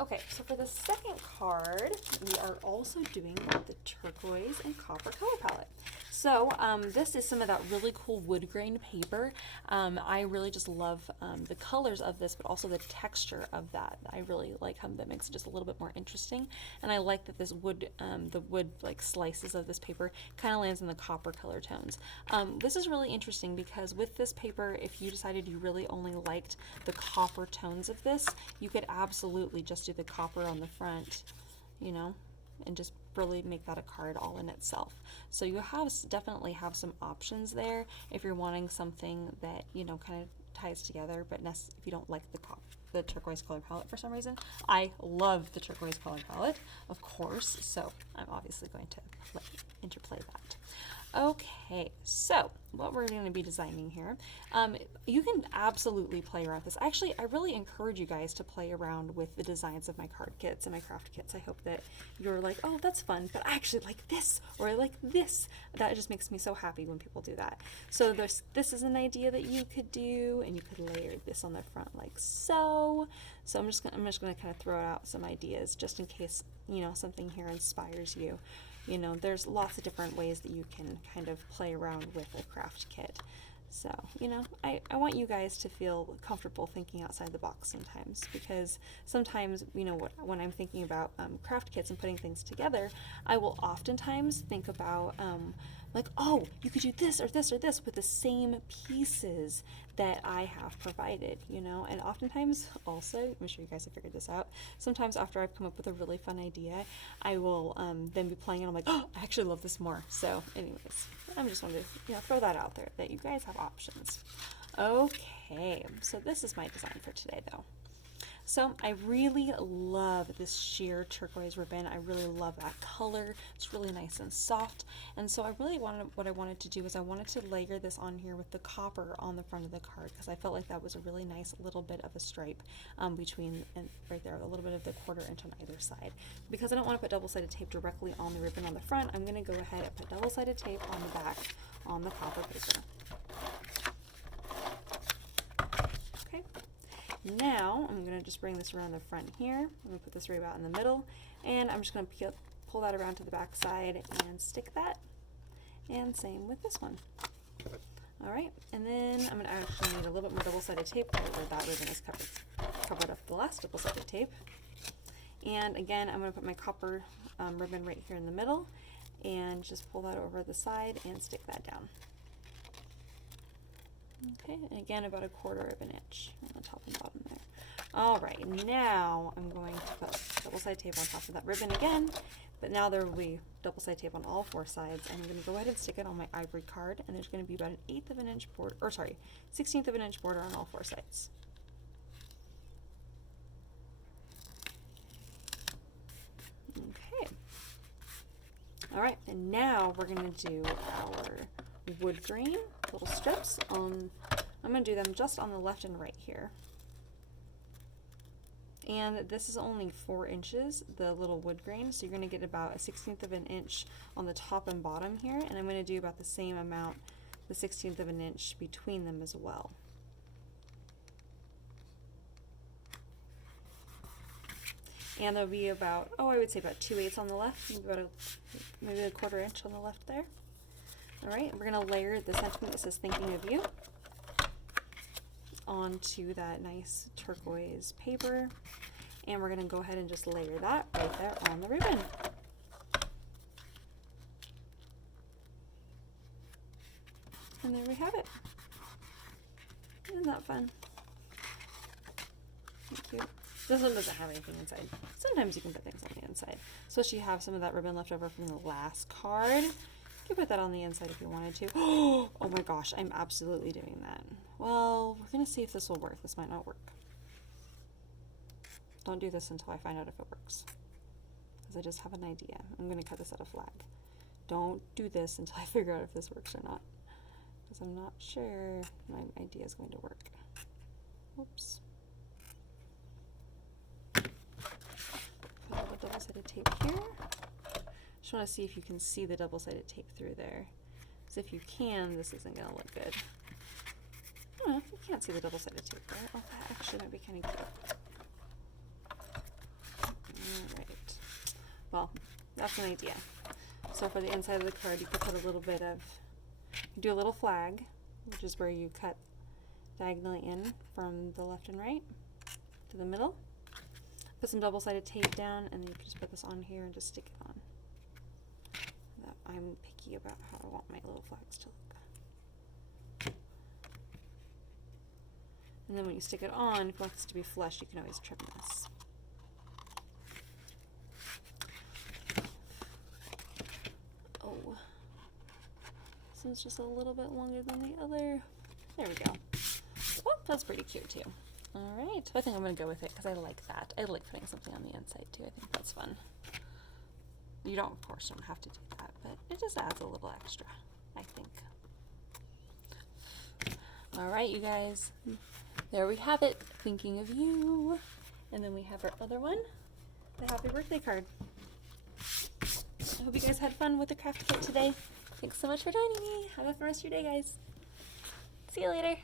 Okay, so for the second card, we are also doing the turquoise and copper color palette. So this is some of that really cool wood grain paper. I really just love the colors of this, but also the texture of that. I really like how that makes it just a little bit more interesting. And I like that this wood, the wood like slices of this paper kind of lands in the copper color tones. This is really interesting because with this paper, if you decided you really only liked the copper tones of this, you could absolutely just do the copper on the front, you know, and just really make that a card all in itself. So you definitely have some options there if you're wanting something that, you know, kind of ties together, but if you don't like the turquoise color palette for some reason. I love the turquoise color palette, of course, so I'm obviously going to interplay that. Okay, so what we're going to be designing here, you can absolutely play around with this. Actually, I really encourage you guys to play around with the designs of my card kits and my craft kits. I hope that you're like, oh, that's fun, but I actually like this, or I like this. That just makes me so happy when people do that. So this is an idea that you could do, and you could layer this on the front like so. So I'm just gonna kind of throw out some ideas just in case, you know, something here inspires you. You know, there's lots of different ways that you can kind of play around with a craft kit. So, you know, I want you guys to feel comfortable thinking outside the box sometimes, because sometimes, you know, when I'm thinking about craft kits and putting things together, I will oftentimes think about like, oh, you could do this or this or this with the same pieces that I have provided, you know. And oftentimes also, I'm sure you guys have figured this out, sometimes after I've come up with a really fun idea, I will then be playing it, I'm like, oh, I actually love this more. So anyways, I'm just wanted to, you know, throw that out there that you guys have options. Okay, so this is my design for today though. So I really love this sheer turquoise ribbon. I really love that color. It's really nice and soft. And so what I wanted to do is I wanted to layer this on here with the copper on the front of the card, because I felt like that was a really nice little bit of a stripe between, and right there, a little bit of the 1/4 inch on either side. Because I don't want to put double-sided tape directly on the ribbon on the front, I'm going to go ahead and put double-sided tape on the back on the copper paper. Okay. Now I'm going to just bring this around the front here. I'm going to put this right about in the middle, and I'm just going to pull that around to the back side and stick that. And same with this one. All right, and then I'm going to actually need a little bit more double-sided tape where that ribbon is covered up the last double-sided tape. And again, I'm going to put my copper ribbon right here in the middle and just pull that over the side and stick that down. Okay, and again about 1/4 of an inch on the top and bottom there. All right, now I'm going to put double-sided tape on top of that ribbon again, but now there will be double-sided tape on all 4 sides, and I'm going to go ahead and stick it on my ivory card, and there's going to be about an 1/8 of an inch border, or sorry, 1/16 of an inch border on all 4 sides. Okay. All right, and now we're going to do our wood grain little strips on, I'm going to do them just on the left and right here. And this is only 4 inches, the little wood grain, so you're going to get about a 1/16 of an inch on the top and bottom here, and I'm going to do about the same amount, the 1/16 of an inch between them as well. And there'll be about, oh, I would say about 2/8 on the left, maybe a 1/4 inch on the left there. All right, we're going to layer the sentiment that says thinking of you onto that nice turquoise paper, and we're going to go ahead and just layer that right there on the ribbon. And there we have it. Isn't that fun? Thank you. This one doesn't have anything inside. Sometimes you can put things on the inside, especially if you have some of that ribbon left over from the last card. You could put that on the inside if you wanted to. Oh my gosh, I'm absolutely doing that. Well, we're going to see if this will work. This might not work. Don't do this until I find out if it works, because I just have an idea. I'm going to cut this out of flag. Don't do this until I figure out if this works or not, because I'm not sure my idea is going to work. Whoops. Put a little double-sided tape here. Just want to see if you can see the double-sided tape through there. Because if you can, this isn't going to look good. I don't know, you can't see the double-sided tape there. Oh, that actually might be kind of cute. well, that's an idea. So for the inside of the card, you could put a little bit of, you do a little flag, which is where you cut diagonally in from the left and right to the middle. Put some double-sided tape down, and then you can just put this on here and just stick it on. I'm picky about how I want my little flags to look. And then when you stick it on, if you want this to be flush, you can always trim this. Oh, this one's just a little bit longer than the other. There we go. Oh, that's pretty cute too. All right, I think I'm gonna go with it because I like that. I like putting something on the inside too. I think that's fun. You don't, of course, don't have to do that, but it just adds a little extra, I think. All right, you guys, there we have it. Thinking of you. And then we have our other one, the happy birthday card. I hope you guys had fun with the craft kit today. Thanks so much for joining me. Have a fun rest of your day, guys. See you later.